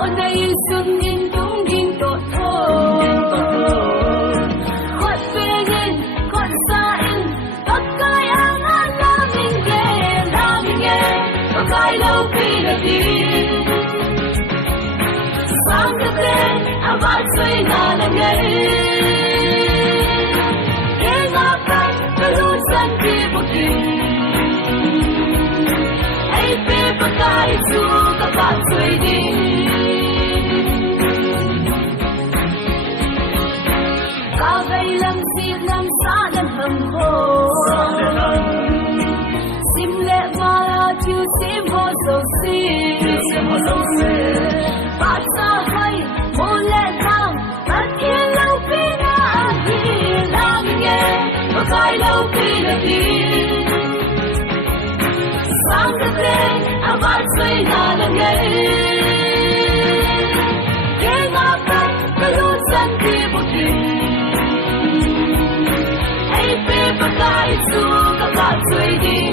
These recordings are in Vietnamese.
ôn này xuân in tung in tốt thôi khuất về in khuất xa in tất cái anh làm mình nghe có cái lâu khi là tin sáng thức lên vắt suy là nghe nghe ngọc cánh cái lũ sân kia một tình hãy về bất cái dù các bạn suy đi bao vây lâm diệt lâm xa lâm hầm hồ sim lệ mà chiều sim hồ sầu sim phát ra hay một lệ thang tất nhiên lâu khi na thì làm nghe một cái lâu khi là tin sáng thức lên vắt suy là nghe nghe ngọc cánh cái lũ sân kia một tình hãy về bất cái dù các bạn suy đi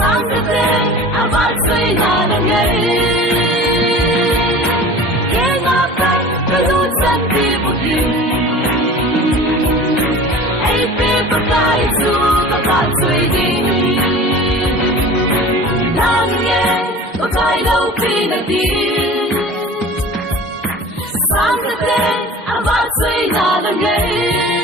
sáng thức lên vắt suy là nghe nghe ngọc cánh cái lũ sân kia một tình hãy về bất cái dù các bạn suy đi làm nghe có cái lâu khi là tin sáng thức lên vắt suy là nghe